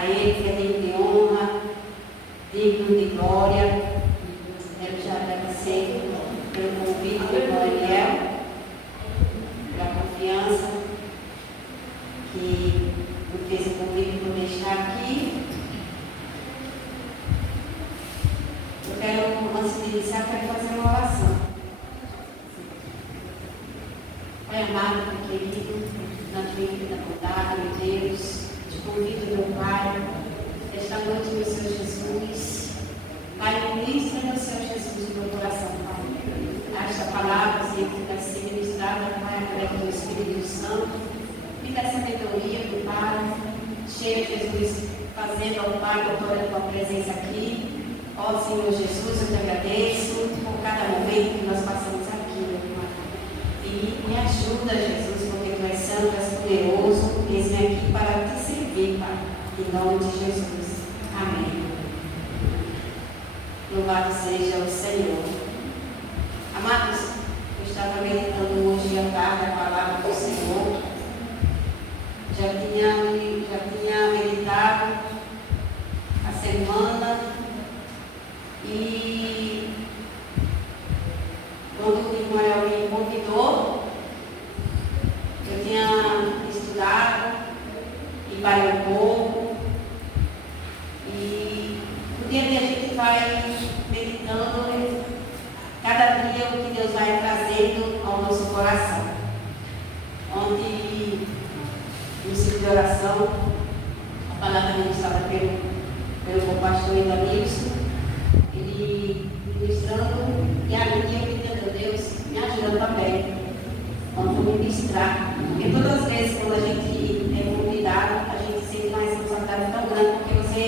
A Ele que é digno de honra, digno de glória. Quero já agradecer pelo convite do irmão Eliel, pela confiança que me fez o convite por estar aqui. Eu quero, antes de iniciar, fazer uma oração. Pai amado, Pai querido, na tua infinita bondade, meu Deus, te convido, meu Pai, esta noite, meu Senhor Jesus. Pai, ministra, meu Senhor Jesus, no meu coração, Pai. Esta palavra, Senhor, que vai ser ministrada, Pai, através do Espírito Santo. Me dá sabedoria, meu Pai. Cheia, Jesus, fazendo ao Pai, doutora, a tua presença aqui. Ó Senhor Jesus, eu te agradeço por cada momento que nós passamos aqui, meu Pai. E me ajuda, Jesus, porque tu és santo, és poderoso. Eis-me aqui para te servir, Pai. Em nome de Jesus. Amém. Louvado seja o Senhor. Amados, eu estava meditando hoje à tarde a palavra do Senhor. Já tinha meditado a semana e quando o irmão Eliel me convidou, eu tinha estudado e parei um pouco. E no dia a dia a gente vai meditando cada dia o que Deus vai trazendo ao nosso coração. Ontem, no ciclo de oração, a palavra ministrada pelo pastor Evanilson, ele ministrando, e a minha pedindo a Deus, me ajuda também, quando ministrar. Porque todas as vezes, quando a gente é convidado, a gente sente uma responsabilidade tão grande, porque você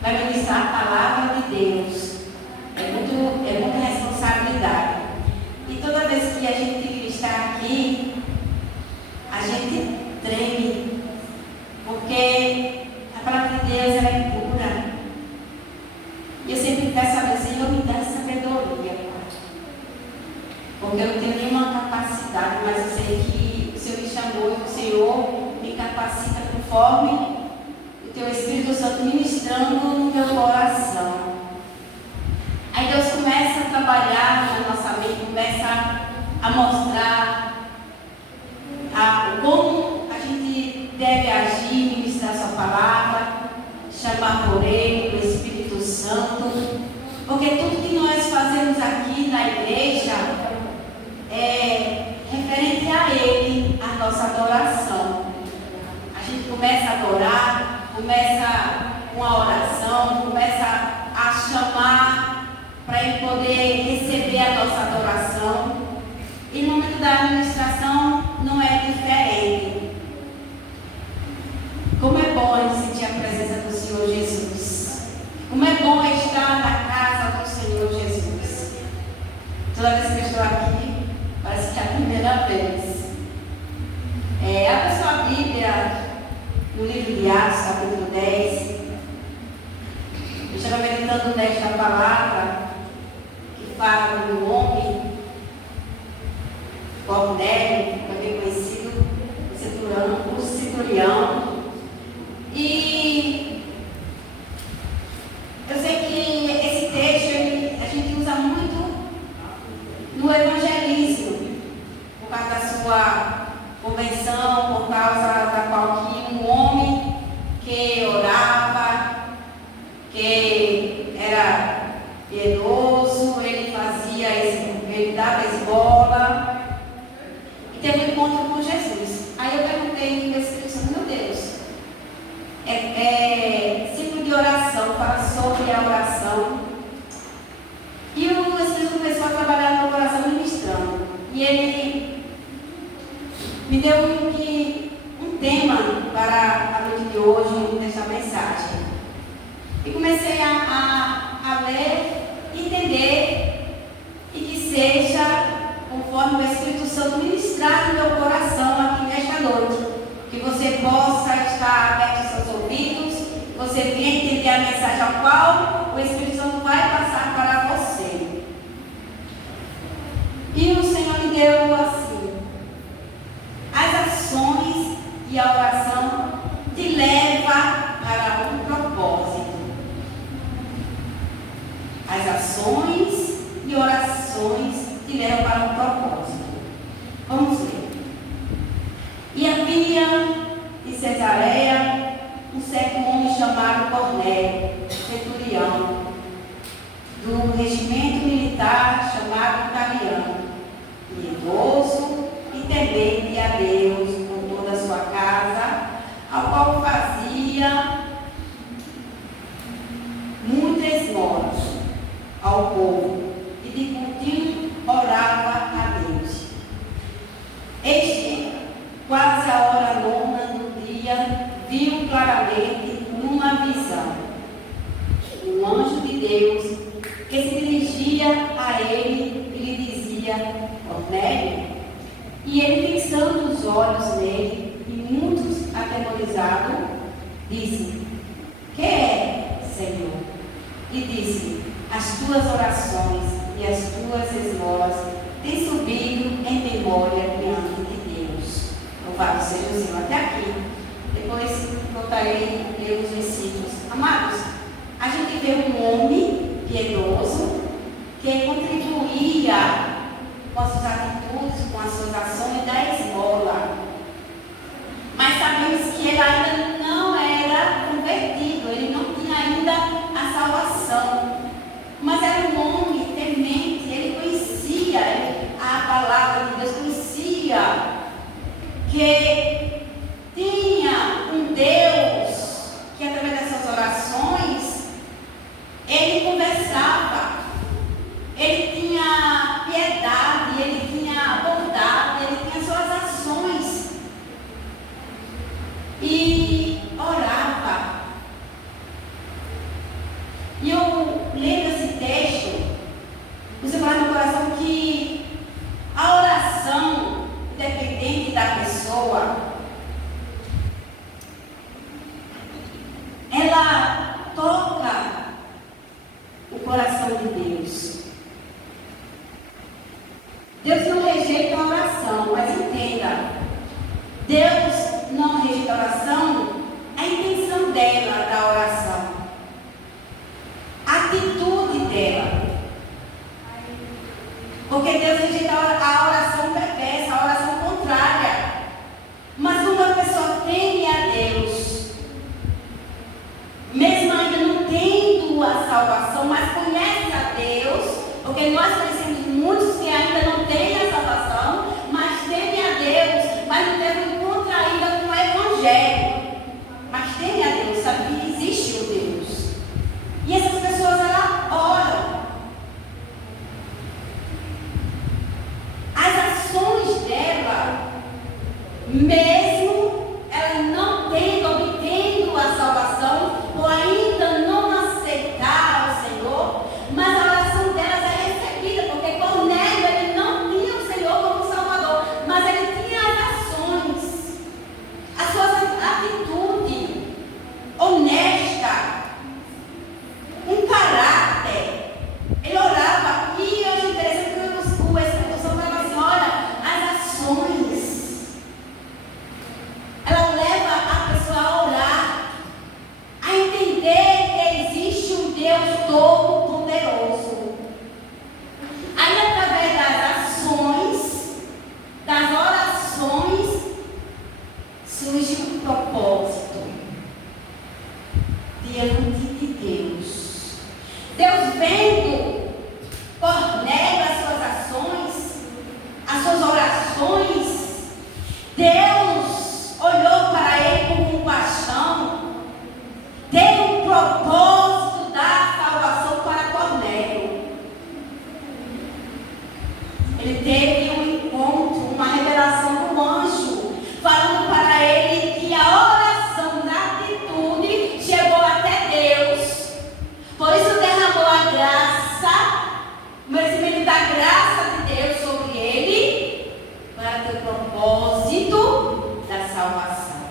vai ministrar a palavra de Deus. É muita responsabilidade. E toda vez que a gente está aqui, a gente treme, porque a palavra de Deus ela é pura. E eu sempre peço a Deus, Senhor, me dá sabedoria, Pai. Porque eu não tenho nenhuma capacidade, mas eu sei que o Senhor me chamou e o Senhor me capacita conforme o Teu Espírito Santo ministrando no meu coração. Aí Deus começa a trabalhar na nossa mente, começa a mostrar como a gente deve agir, ministrar Sua palavra, chamar por Ele, o Espírito Santo, porque tudo que nós fazemos aqui na igreja é referente a Ele, a nossa adoração. A gente começa a adorar, começa com a oração, começa a chamar para Ele poder receber a nossa adoração. E no momento da administração não é diferente. Como é bom a gente sentir a presença do Senhor Jesus. Como é bom estar na casa do Senhor Jesus. Toda vez que eu estou aqui, parece que é a primeira vez. Abra sua Bíblia no livro de Atos, capítulo 10. Eu estava meditando nesta palavra que fala do homem Cornélio, também conhecido o centurião. E eu sei que esse texto a gente usa muito no evangelismo, por causa da sua convenção, por causa da qual que um homem que orava, que era piedoso, ele dava esmola e teve um encontro com Jesus. Aí eu perguntei no Espírito Santo, meu Deus, ciclo de oração, fala sobre a oração. E o Espírito começou a trabalhar no meu coração ministrando. E ele me deu um tema para a noite de hoje, nesta mensagem. E comecei a ler, entender, e que seja conforme o Espírito Santo ministrar no meu coração aqui nesta noite. Que você possa estar aberto aos seus ouvidos, você venha entender a mensagem a qual o Espírito Santo vai passar para você. E o Senhor me deu assim: as ações e a oração te leva para um Cornélio, centurião, do regimento militar chamado Italiano, piedoso e temente a Deus com toda a sua casa, ao qual fazia muitas esmolas ao povo e de contínuo orava a Deus. Este, quase a hora nona do dia, viu claramente numa visão um anjo de Deus que se dirigia a ele e lhe dizia: Cornélio. E ele, fixando os olhos nele e muito atemorizado, disse: Que é, Senhor? E disse: As tuas orações e as tuas esmolas têm subido em memória diante de Deus. Louvado seja o Senhor. Até aqui. Depois voltarei a ler os versículos. Amados, a gente vê um homem piedoso que contribuía com as suas atitudes, com as suas ações da esmola. Mas sabemos que ele ainda não era convertido, ele não tinha ainda a salvação. Mas era um homem temente, ele conhecia a palavra de Deus, conhecia que tinha um Deus que, através dessas orações, ele conversava, ele tinha piedade, ele tinha bondade, ele tinha suas ações e orava. E eu lendo esse texto, você fala no coração que a oração, independente da pessoa, ela toca o coração de Deus. Deus não rejeita a oração, mas entenda, Deus não rejeita a oração, a intenção dela, da oração, a atitude dela. Porque Deus rejeita a oração perversa, a oração contrária. Mas quando a pessoa teme a Deus, mesmo ainda não tendo a salvação, mas conhece a Deus, porque nós conhecemos muitos que ainda não têm a salvação, mas temem a Deus, mas não têm um encontro ainda com o Evangelho. Mas temem a Deus, sabe que existe um Deus. E essas pessoas, elas oram. As ações dela, mesmo ela não obtendo a salvação, ou ainda não aceitar o Senhor, mas a oração delas é recebida, porque Cornélio, ele não tinha o Senhor como Salvador, mas ele tinha as ações, a sua atitude honesta, um caráter. Ele orava, e eu acho interessante que o Espírito fala assim: olha, as ações, ela leva a pessoa a orar, a entender que existe um Deus todo-poderoso. Aí, através das ações, das orações, surge um propósito diante de Deus. Deus, vendo Cornélio, as suas ações, as suas orações, Deus olhou para ele com compaixão, teve um propósito da salvação para Cornélio. Ele teve um encontro, uma revelação do anjo, falando para ele que a oração da atitude chegou até Deus. Por isso derramou a graça, o merecimento da graça de Deus sobre ele, para ter o propósito da salvação.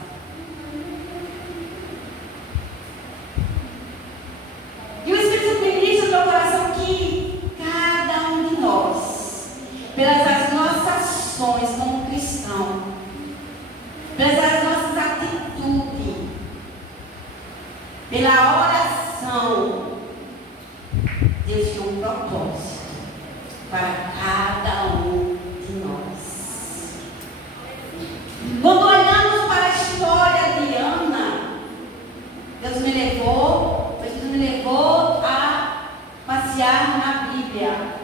E o Espírito ministra no meu coração que cada um de nós, pelas nossas ações como cristão, pelas nossas atitudes, pela oração, Deus tem um propósito para cada um de nós. Quando olhamos para a história de Ana, Deus me levou Bíblia,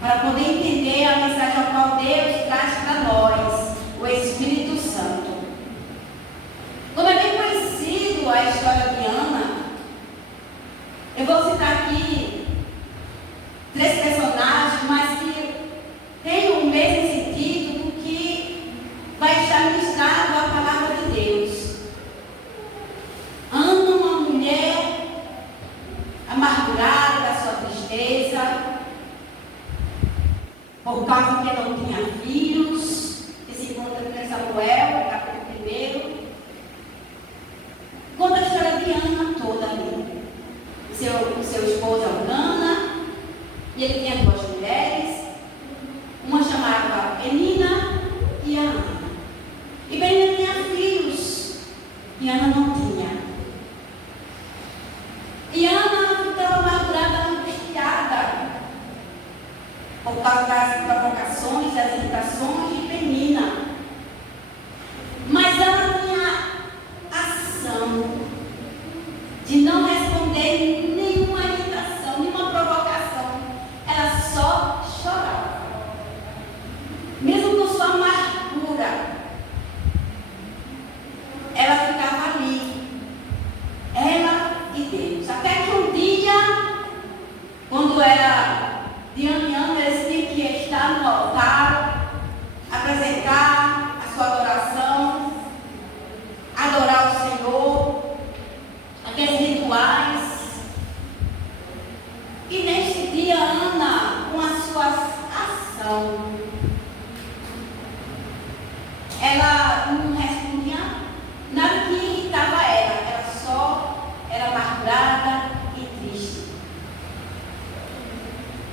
para poder entender a mensagem a qual Deus traz para nós, o Espírito Santo. Como é bem conhecido a história de Ana, eu vou citar aqui 3 personagens, mas que têm o mesmo sentido do que vai estar ministrado a palavra de Deus. Ana, uma mulher amargurada da sua tristeza, por causa que não tinha filhos, que se encontra em Samuel, capítulo 1. Conta a história de Ana toda ali. Seu esposo Elcana, e ele tinha 2 mulheres, uma chamava Penina e a Ana. E Penina tinha filhos, e Ana não tinha. E Ana ficava amargurada, angustiada, por causa das provocações, das irritações de Penina. Mas ela tinha ação de não responder nenhuma irritação, nenhuma provocação. Ela só chorava. Mesmo com sua amargura, ela ficava ali. Ela e Deus. Até que um dia, quando era de ano em ano, eles tinham que estar no altar, apresentar a sua adoração, adorar o Senhor, aqueles rituais. E neste dia, Ana, com a sua ação, ela não respondia nada que irritava ela só era amargurada e triste.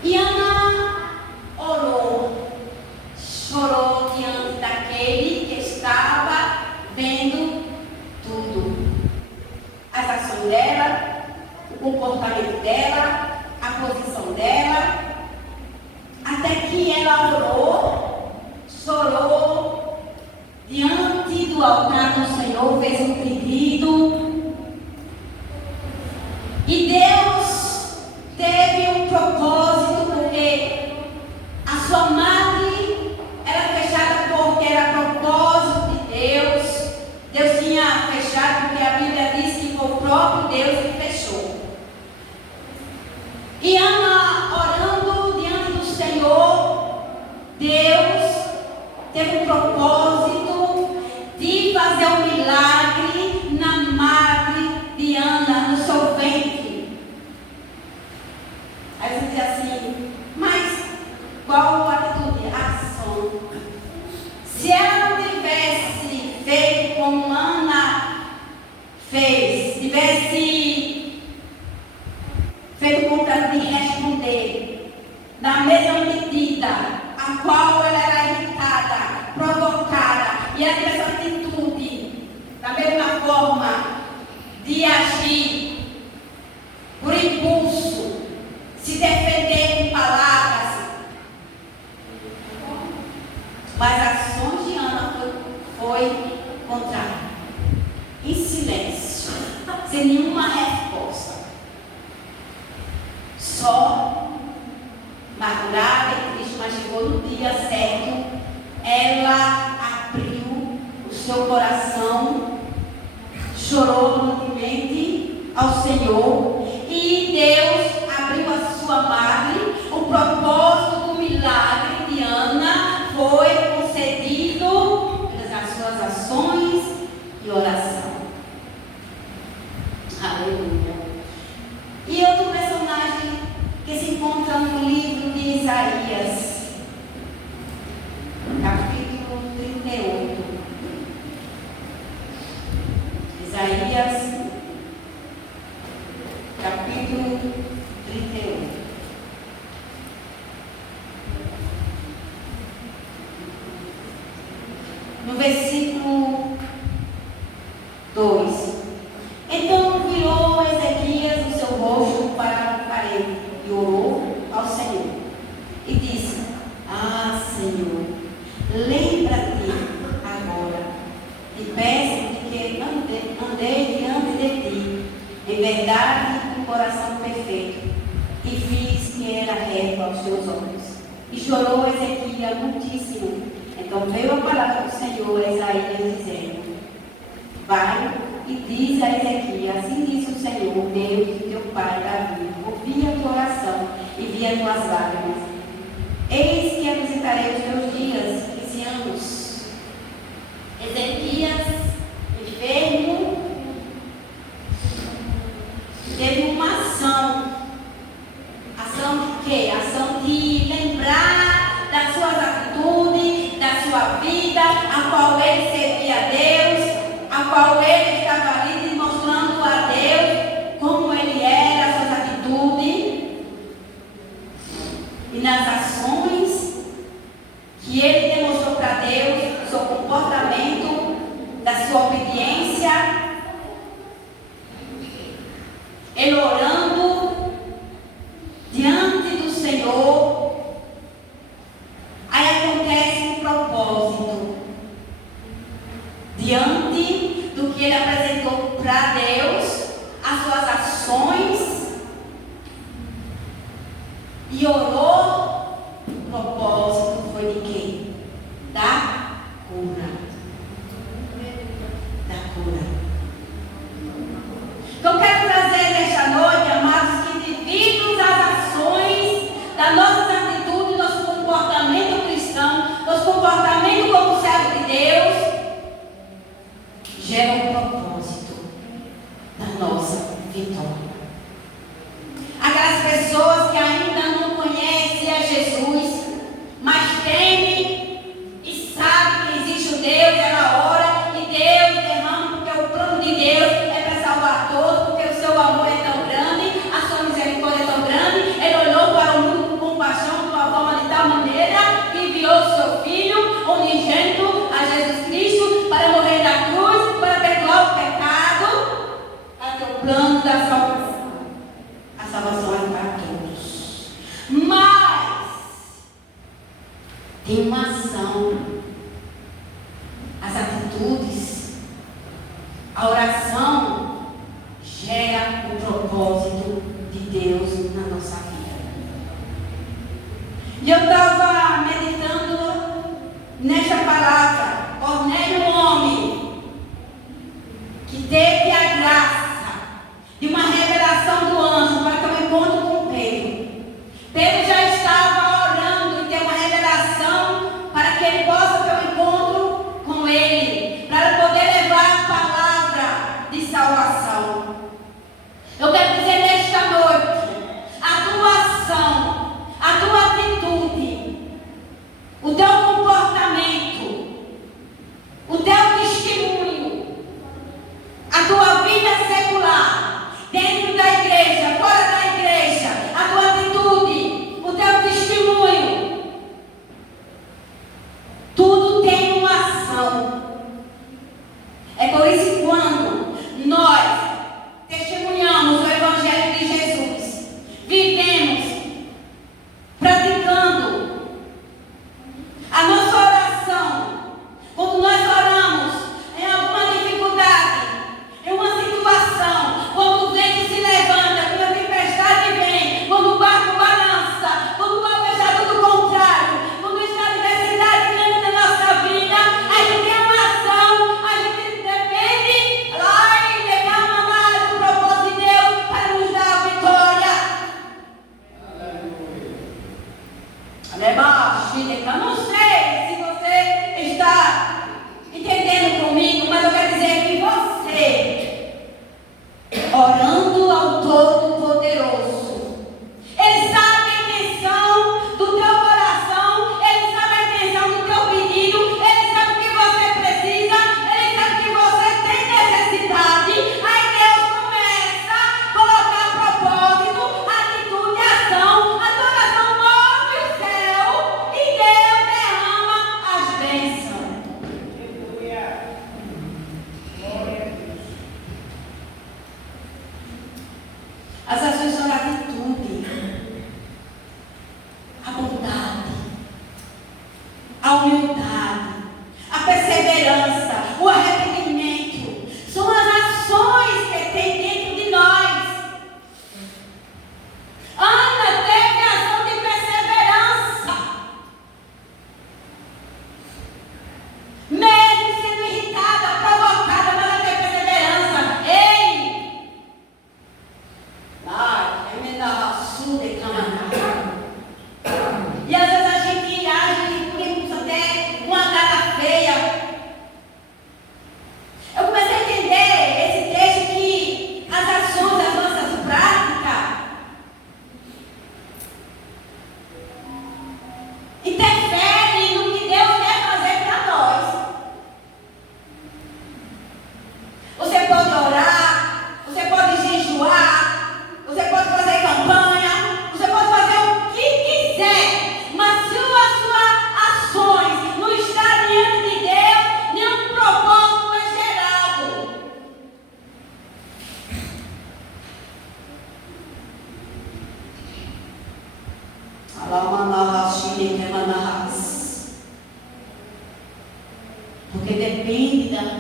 E Ana orou, chorou diante daquele que estava vendo tudo. As ações dela, o comportamento dela, a posição dela, até que ela orou, chorou diante do altar do Senhor, fez um pedido. E Deus teve um propósito, porque a sua madre era fechada porque era propósito de Deus. Deus tinha fechado porque a Bíblia diz que foi o próprio Deus que fechou. E Ana orando diante do Senhor, Deus teve um propósito de fazer um milagre na madre de Ana, no seu ventre. Aí você diz assim, mas qual a atitude? A ação. Se ela não tivesse feito como Ana fez, tivesse feito o contrário de responder na mesma medida a qual ela era irritada, provocada, e ela tivesse a atitude da mesma forma de agir por impulso, se defender com palavras, mas as ações de Ana foi contrária, em silêncio, sem nenhuma resposta, só amargurada e triste. Mas chegou no dia certo, ela abriu o seu coração, chorou novamente ao Senhor, e Deus abriu a sua madre. O propósito do milagre de Ana foi concedido pelas suas ações e oração. Aleluia. E outro personagem que se encontra no livro de Isaías, capítulo 38. Isaías, capítulo 38. No versículo 2. Então virou Ezequias o seu rosto para a parede e orou ao Senhor e disse: Ah, Senhor, lembra-te agora e peço-te que andei diante de ti em verdade e com coração perfeito, e fiz que era reto aos seus olhos. E chorou Ezequias muitíssimo. Então veio a palavra do Senhor a Isaías dizendo: vai e diz a Ezequias, assim diz o Senhor, Deus de teu pai Davi, ouvi a tua oração e vi as tuas lágrimas. Eis que visitarei os teus dias, 15 anos. Ezequias, enfermo, teve uma ação. Ação de quê? Ação de lembrar das suas atitudes, da sua vida, a qual ele servia a Deus, a qual ele estava ali demonstrando a Deus como ele era, as suas atitudes e nas ações que ele demonstrou para Deus, o seu comportamento, da sua obediência, ele orando diante do Senhor. Aí acontece um propósito diante do que ele apresentou para Deus, as suas ações, e orou. O propósito foi de quê? Da cura. Da cura. Então eu quero trazer nesta noite, amados, que devido às ações, das nossas atitudes, nosso comportamento cristão, nosso comportamento como servo de Deus, gera um propósito da nossa vitória. Aquelas pessoas que ainda não conhecem a Jesus, mas temem e sabem que existe o Deus, é na hora, e Deus derrama, porque o plano de Deus é para salvar todos, porque o seu amor é tão grande, a sua misericórdia é tão grande. Ele olhou para o mundo com compaixão, de uma forma de tal maneira que enviou o seu Filho unigênito, a Jesus Cristo, para morrer na cruz, para perdoar o pecado, até o plano da salvação. A salvação é para todos. Mas tem uma ação, as atitudes, a oração gera o propósito de Deus na nossa vida. E eu estava meditando nesta palavra. Cornélio, um homem que teve a graça de uma revelação do anjo para ter um encontro com Pedro. Pedro já estava orando e ter uma revelação para que ele possa ter um encontro com ele, para poder levar a palavra de salvação. Eu quero dizer nesta noite, a tua ação, a tua atitude, o teu comportamento, o teu testemunho, a tua vida secular, dentro da igreja, fora da igreja, a tua atitude, o teu testemunho, tudo tem uma ação. É por isso que quando nós testemunhamos o Evangelho de Jesus, vivemos, praticando a nossa oração, quando nós oramos em alguma dificuldade, em uma situação, quando o vento se levanta, quando a tempestade vem, quando o barco balança, quando algo está tudo contrário, quando está a adversidade grande na nossa vida, a gente tem uma ação, a gente depende lá e derrama mais o propósito de Deus para nos dar a vitória. Eu não sei se você está entendendo comigo, mas eu quero dizer que você, orando ao Todo-Poderoso, Ele sabe a intenção do teu coração, Ele sabe a intenção do teu pedido, Ele sabe o que você precisa, Ele sabe que você tem necessidade. Aí Deus começa a colocar propósito, atitude, ação. A tua oração move o céu e Deus derrama as bênçãos. As ações são a atitude, a bondade, a humildade, a perseverança, o arrependimento. São as ações que tem dentro de nós. Ana teve a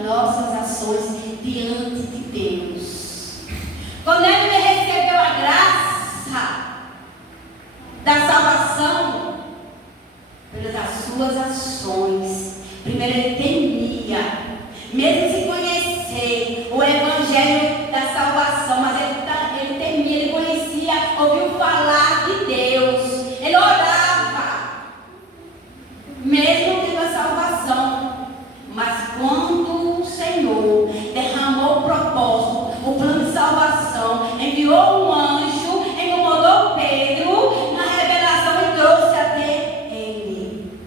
nossas ações diante de Deus. Quando ele recebeu a graça da salvação, pelas suas ações, primeiro ele temia, mesmo sem conhecer o evangelho da salvação, mas ele temia, ele conhecia, ouviu falar de Deus, ele orava, mesmo tendo a salvação. Mas quando o Senhor derramou o propósito, o plano de salvação, enviou um anjo, incomodou Pedro na revelação e trouxe até ele.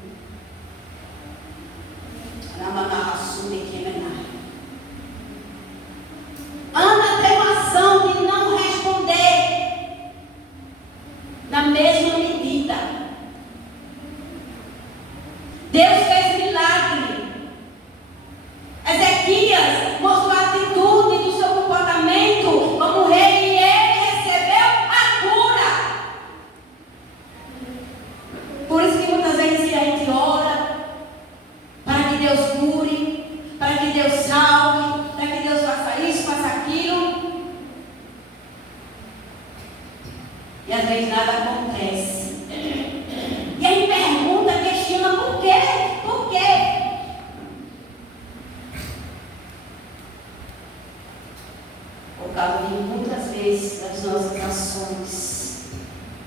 Ana tem uma ação de não responder na mesma medida. Deus fez milagre. Ezequias mostrou a atitude do seu comportamento como rei e ele recebeu a cura. Por isso que muitas vezes a gente ora para que Deus cure, para que Deus salve, para que Deus faça isso, faça aquilo. E às vezes nada acontece. E aí pergunta, questiona por quê? Por quê? Por causa de muitas vezes das nossas ações.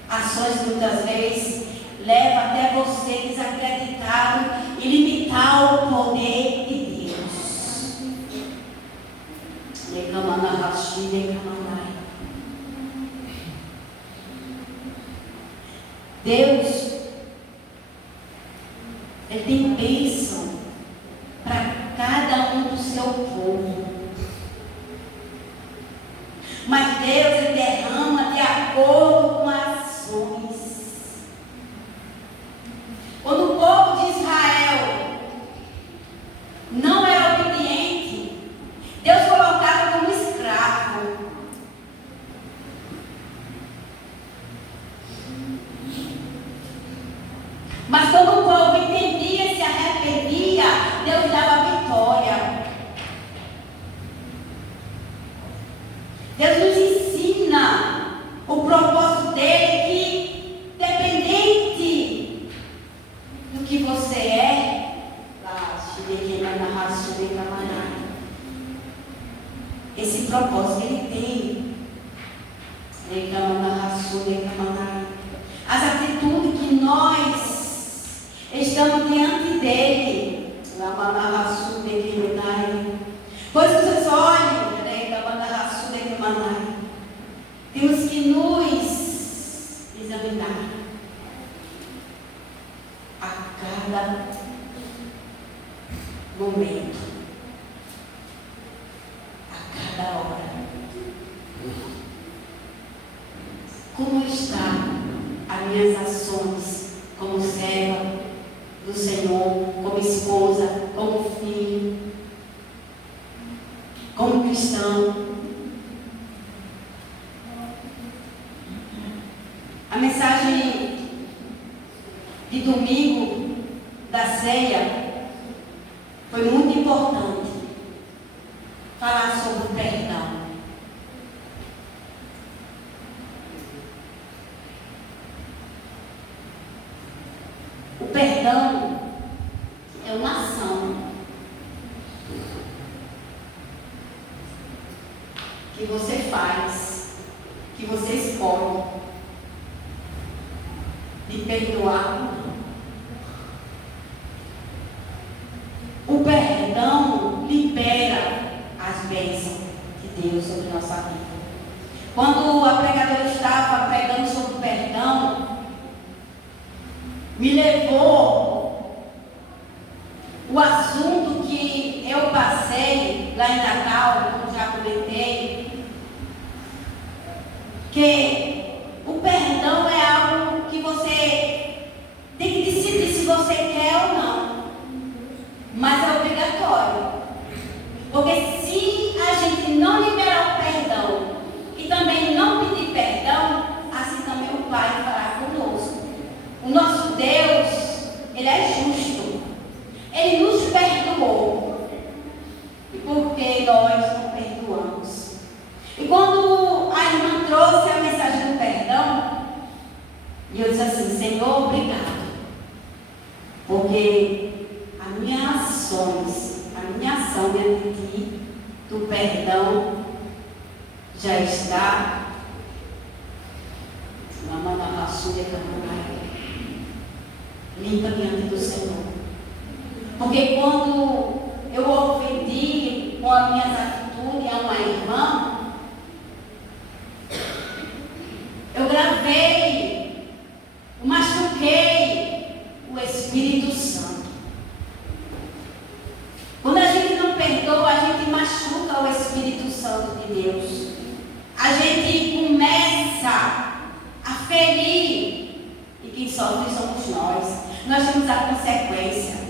Ações muitas vezes levam até você desacreditar e limitar o poder de Deus. Deus, Ele tem bênção para cada um do seu povo. Mas Deus, Ele derrama de acordo com as ações. Quando o povo de Israel não era obediente, Deus colocava como escravo. Mas quando o povo entendia e se arrependia, Deus dava vitória. Deus nos ensina o propósito dele, que dependente do que você é, esse propósito ele tem. As atitudes que nós estamos diante dele, pois vocês olhem, temos que nos examinar a cada momento, a cada hora. Como estão as minhas ações como serva do Senhor, como esposa, como filho, como cristão? A mensagem de domingo da ceia foi muito importante. Falar sobre o perdão. O perdão é uma ação que você faz, que você escolhe de perdoar. O perdão libera as bênçãos de Deus sobre nossa vida. Quando a pregadora estava pregando sobre o perdão, me levou o assunto que eu passei lá em Natal, como já comentei, que o perdão é algo que você tem que decidir se você quer ou não, mas é obrigatório, porque se a gente não liberar o perdão e também não pedir perdão, assim também o Pai fará conosco. O nosso Deus, Ele é justo, Ele nos perdoou, E eu disse assim: Senhor, obrigado, porque as minhas ações, a minha ação diante de ti, do perdão, já está limpa diante do Senhor. Porque quando eu ofendi com as minhas atitudes a uma irmã, eu gravei, eu machuquei o Espírito Santo. Quando a gente não perdoa, a gente machuca o Espírito Santo de Deus. A gente começa a ferir, e quem sofre somos nós. Nós temos a consequência.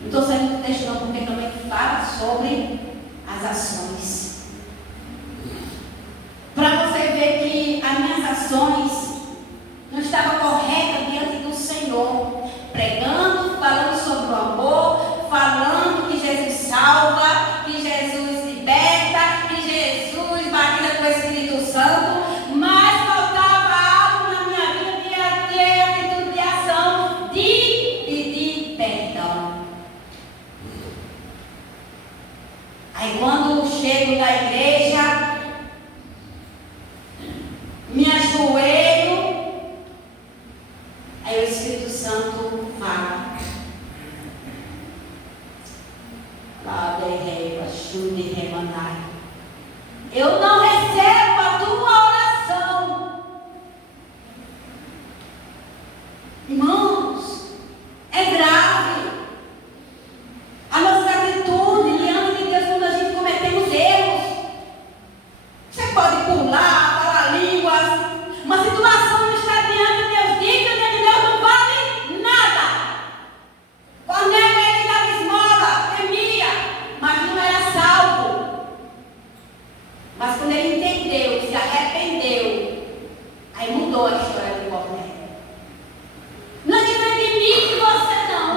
Não estou saindo do texto não, porque também fala sobre as ações. Para você ver que as minhas ações não estavam corretas diante do Senhor. Pregando, falando sobre o amor, falando que Jesus salva, que Jesus liberta, que Jesus batiza com o Espírito Santo, mas faltava algo na minha vida de ter atitude de ação, de pedir perdão. Aí quando chego na igreja, me ajoelho, aí o Espírito Santo fala. Eu não recebo a tua oração. Irmãos, é grave. A nossa atitude diante de Deus quando a gente cometemos erros. Você pode pular, falar línguas. Uma situação não está diante de Deus. Diga diante de Deus não vale nada. Cornélio, ele dava esmola, temia, mas não era salvo. Mas quando ele entendeu, se arrependeu, aí mudou a história de Cornélio. Não é diferente de mim e de você não.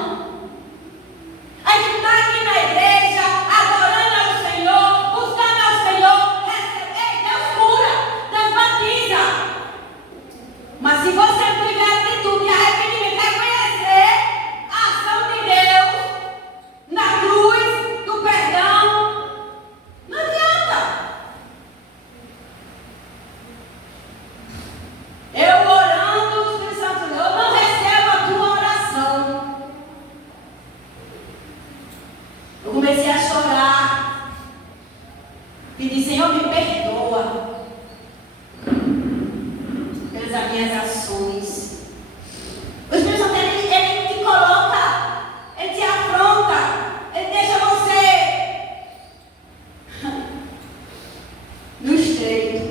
A gente está aqui na igreja, adorando ao Senhor, buscando ao Senhor, recebendo, Deus cura, Deus batiza. Mas se você não tiver atitude e arrependimento, reconhecer a ação de Deus na cruz, do perdão, não adianta. Eu orando, o Espírito Santo falou, eu não recebo a tua oração. Eu comecei a chorar. Pedi, Senhor, me perdoa pelas minhas ações. O Espírito Santo, ele te coloca, ele te afronta, ele deixa você no estreito.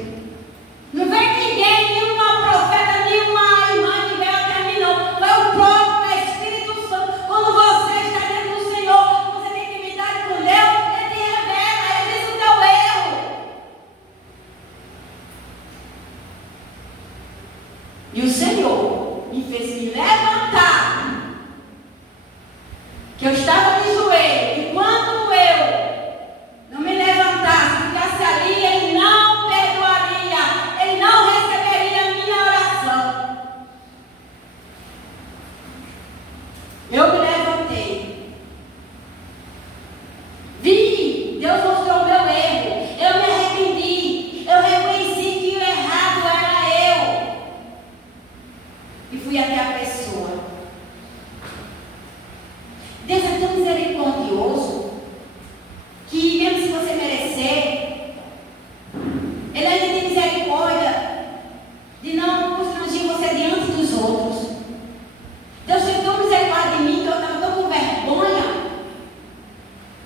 Não vem ninguém, nenhuma profeta, nenhuma irmã que veio até mim, não. Foi o próprio Espírito Santo. Quando você está dentro do Senhor, você tem intimidade com Deus, ele te revela, ele diz o teu erro. E o Senhor me fez me levantar, que eu estava de joelho, e quando eu não me levantasse, ficasse ali, ele não perdoaria, ele não receberia a minha oração. Eu me levantei, vi, Deus mostrou o meu erro, eu me arrependi, eu reconheci que o errado era eu, e fui até a pessoa. Deus é tão misericordioso que mesmo se você merecer, ele ainda tem misericórdia de não constranger você diante dos outros. Deus teve tão misericórdia de mim que eu estava tão com vergonha.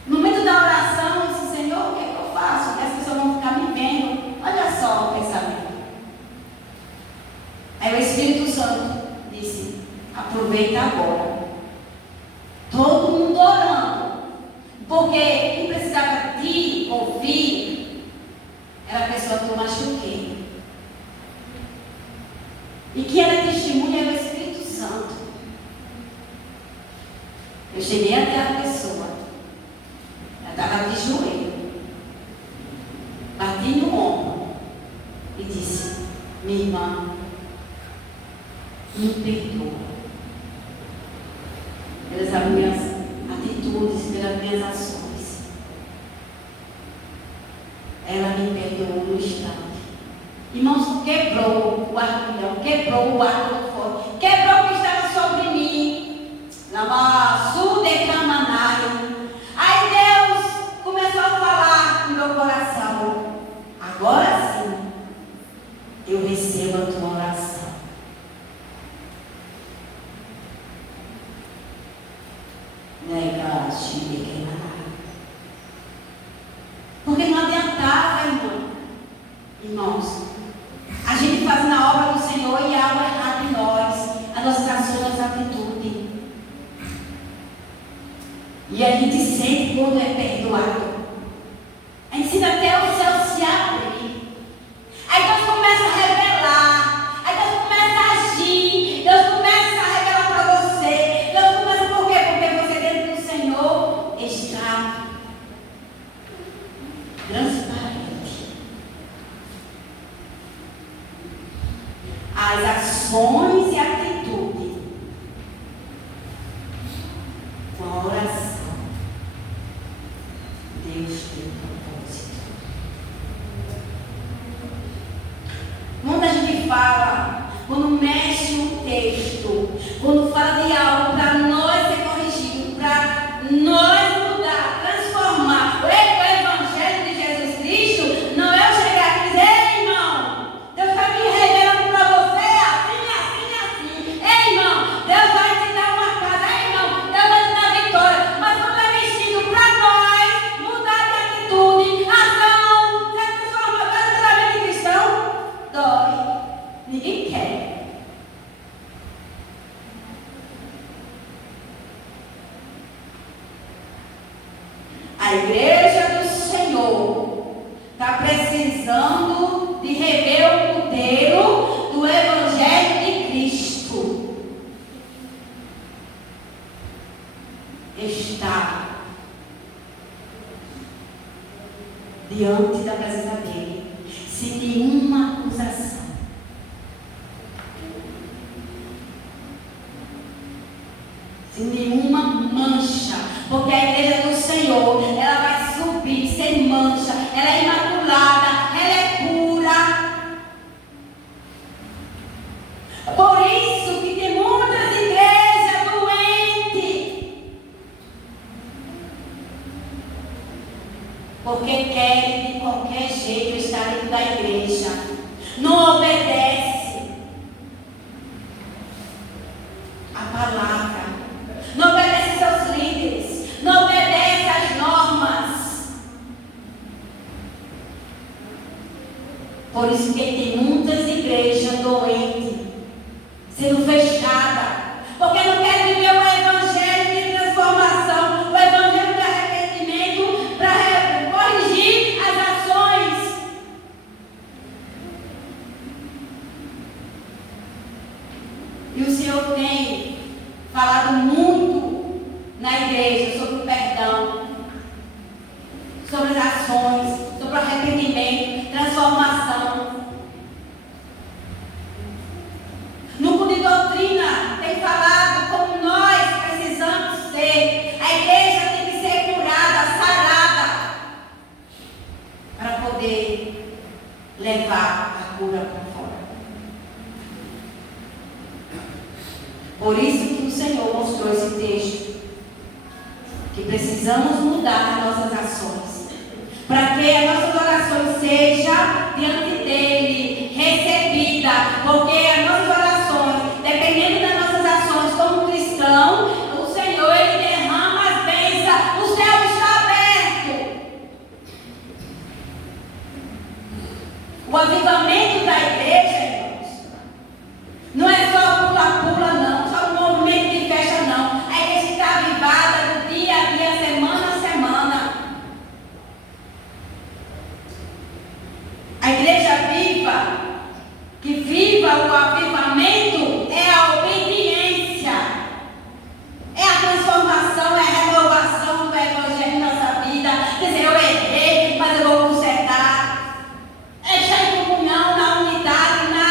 No momento da oração, eu disse, Senhor, o que é que eu faço? Que as pessoas vão ficar me vendo. Olha só o pensamento. Aí o Espírito Santo disse, aproveita agora. Todo mundo orando. Porque quem precisava de ouvir era a pessoa que eu machuquei. E que era testemunha do Espírito Santo. Eu cheguei até a pessoa. Ela estava de joelho. Bati no ombro e disse, minha irmã, me perdoa pelas minhas atitudes, pelas minhas ações. Ela me perdoou no instante. Irmãos, quebrou o arco, quebrou o arco do fogo, quebrou o que estava sobre mim. Aí Deus começou a falar no meu coração: agora sim, eu recebo a tua oração. Porque não adiantava, irmãos, a gente faz na obra do Senhor e há algo errado em nós, as nossas ações, a nossa atitude. E a gente sente quando é perdoado. A gente sente até o céu se abrir. Aí Deus começa a revelar. Aí Deus começa a agir. Deus começa a revelar para você. Deus começa por quê? Porque você dentro do Senhor está transparente. As ações e atitude com a oração, Deus tem propósito. Quando a gente fala, quando mexe no texto, quando fala de algo para nós ser corrigido, para nós mudar, transformar o Evangelho de Jesus Cristo, não é eu chegar aqui e dizer: ei, irmão, Deus está me revelando para você assim. Ei, irmão, Deus vai te dar uma casa. Ei, irmão, Deus vai te dar vitória. Mas quando é mexido para nós mudar de atitude, ação, ser transformado verdadeiramente cristão, dói. Ninguém quer. A igreja do Senhor está precisando de rever o modelo do Evangelho de Cristo. Está diante da presença dele, sem nenhuma acusação. Sem nenhuma mancha, porque a igreja do Senhor, ela vai subir sem mancha, ela é imaculada, ela é pura. Por isso que tem muitas igrejas doentes, porque querem de qualquer jeito estar dentro da igreja, não obedece a palavra, não obedece seus líderes, não obedece às normas. Por isso que tem muitas igrejas doentes, sendo fechadas, porque não querem viver o Evangelho de transformação, o Evangelho de arrependimento, para corrigir as ações. E o Senhor tem falado muito na igreja sobre o perdão, sobre as ações, sobre o arrependimento, transformação. No culto de doutrina tem falado como nós precisamos ser. A igreja tem que ser curada, sarada, para poder levar a cura para fora. Por isso que o Senhor mostrou esse texto, que precisamos mudar as nossas ações, para que as nossas orações sejam diante dele, recebida, porque as nossas orações, dependendo das nossas ações como cristão, o Senhor, ele derrama as bênçãos, o céu está aberto. O avivamento da igreja, irmãos, não é só pula-pula, não, só um movimento de festa, não. A igreja está avivada do dia a dia, semana a semana. A igreja viva, que viva o avivamento, é a obediência, é a transformação, é a renovação do Evangelho na nossa vida. Quer dizer, eu errei, mas eu vou consertar. É estar em comunhão, na unidade, na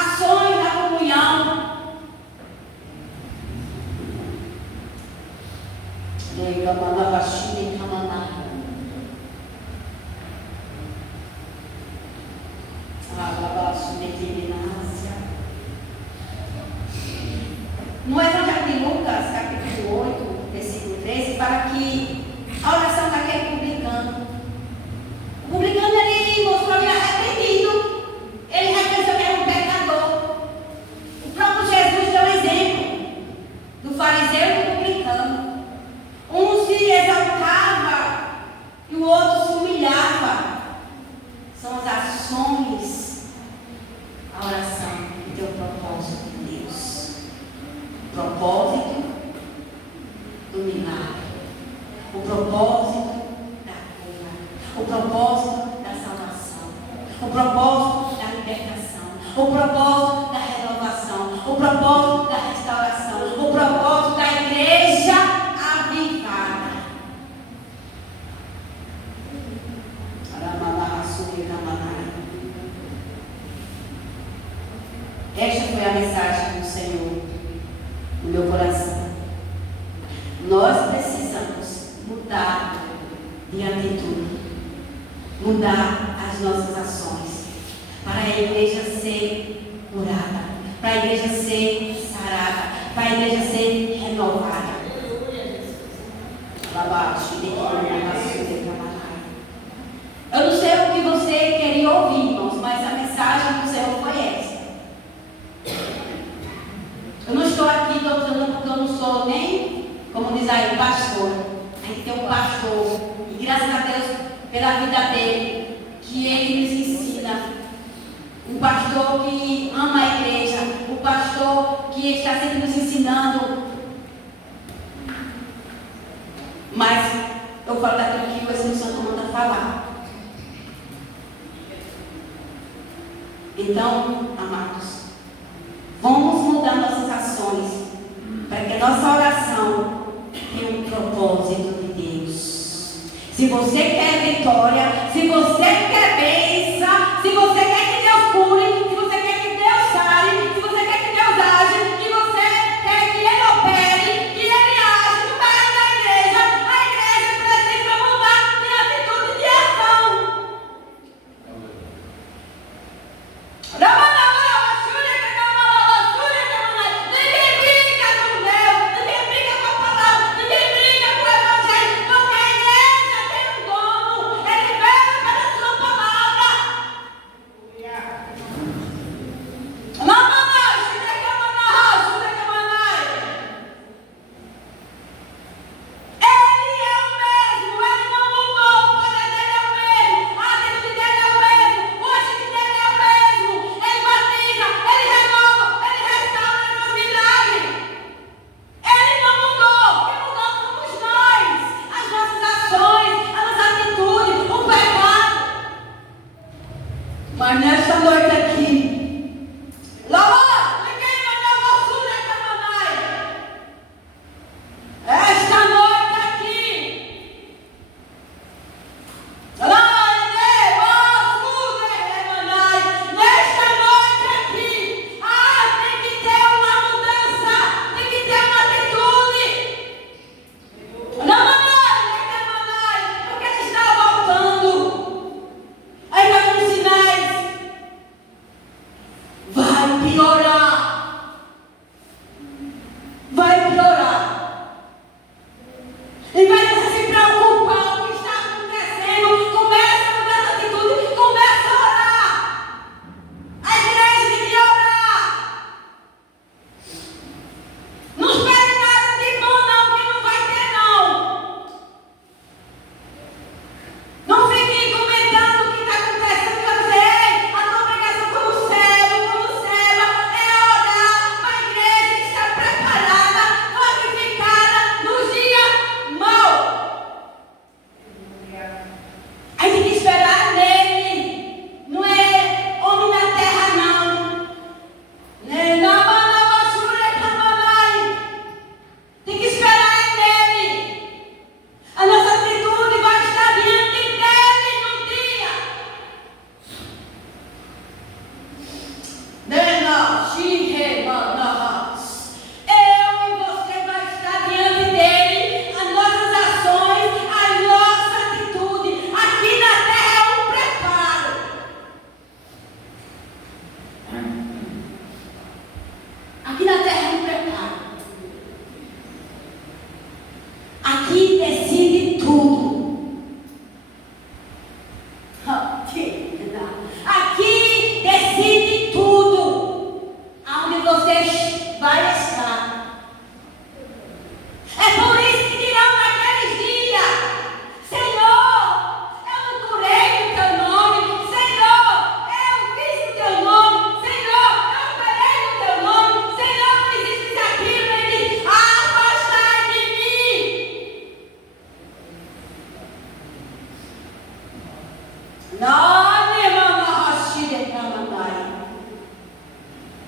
ações da comunhão. No Evangelho de Lucas, capítulo 8, versículo 13, fala que a oração daquele publicano. O publicano, ele mostrou ele arrependido. Ele reconheceu que era um pecador. O próprio Jesus deu exemplo do fariseu e do publicano. Um se exaltava e o outro se humilhava. São as ações, a oração que tem o propósito de Deus. O propósito do milagre. O propósito da cura. O propósito da salvação. O propósito da libertação. O propósito da renovação. O propósito da restauração. O propósito da igreja avivada. Esta foi a mensagem do Senhor no meu coração. Nós precisamos mudar de atitude, mudar as nossas ações, para a igreja ser curada, para a igreja ser sarada, para a igreja ser renovada. Eu não sei o que você queria ouvir, irmãos, mas a mensagem do Senhor foi essa. Eu não estou aqui doutrando porque eu não sou nem, como diz aí, pastor. A gente tem um pastor, e graças a Deus pela vida dele, que ele nos ensina. Um pastor que ama a igreja, um pastor que está sempre nos ensinando. Mas eu falo daquilo que o Espírito Santo manda falar. Então, amados, vamos mudar nossas ações para que a nossa oração tenha um propósito de Deus. Se você quer vitória, se você quer bênção, se você quer que Deus cure, se você quer que Deus sare, se você quer que Deus age, que você quer que Ele opere, que Ele age no meio da igreja, a igreja precisa mudar de atitude de ação. Ninguém briga com Deus, ninguém briga com a palavra, ninguém briga com o Evangelho, porque a igreja tem um dono, ele veio pela sua palavra. Ele é o mesmo, ele não mudou, o poder dele é o mesmo, a atitude dele é o mesmo, o agir dele é o mesmo. Ele batiza, ele renova, ele restaura, ele faz milagre. Ele não mudou, quem mudou somos nós, as nossas ações, a nossa atitude, o pecado. Mas nesta noite aqui, esta noite aqui, nesta noite aqui, tem que ter uma mudança, tem que ter uma atitude. Porque ele está voltando. Aí vai nos sinais. Vai piorar. Vai piorar. Em vez de você se preocupar com o que está acontecendo, começa a mudar de atitude, começa a orar. A igreja tem que orar. Não espere nada de bom não, que não vai ter não. Não fique comentando o que está acontecendo, porque eu sei, a tua obrigação como servo, é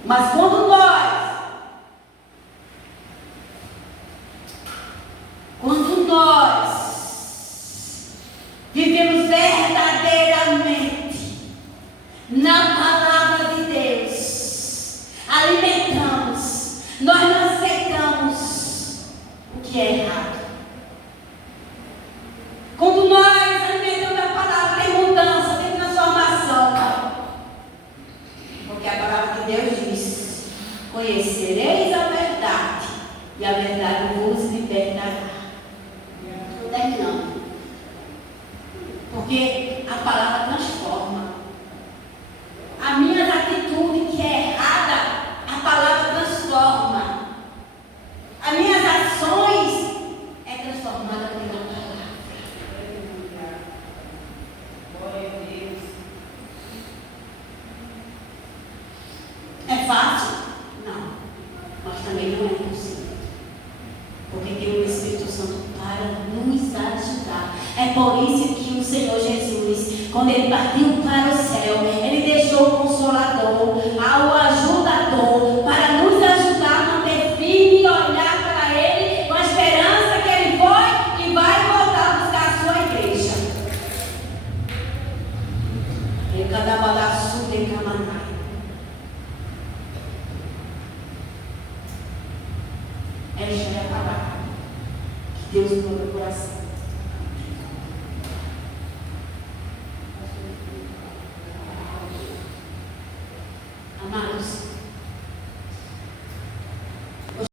Mas quando nós vivemos verdadeiramente na palavra de Deus, alimentamos, nós não aceitamos o que é errado. Quando nós alimentamos a palavra, tem mudança, tem transformação. Porque a palavra de Deus diz: conhecereis a verdade, e a verdade vos libertará. Estou terminando. Porque a palavra transforma. A minha atitude que é errada, a palavra transforma. As minhas ações é transformada pela palavra. Glória a Deus. É fácil? Não. Mas também não é possível. Porque tem o Espírito Santo para nos ajudar. É por isso que o Senhor Jesus, quando Ele partiu para o céu, Ele deixou o Consolador, o Ajudador, para nos ajudar a manter firme e olhar para Ele com a esperança que Ele foi e vai voltar a buscar a sua igreja. Em cada balaço de Camanai. Esta é a palavra que Deus nos deu no coração. Amados,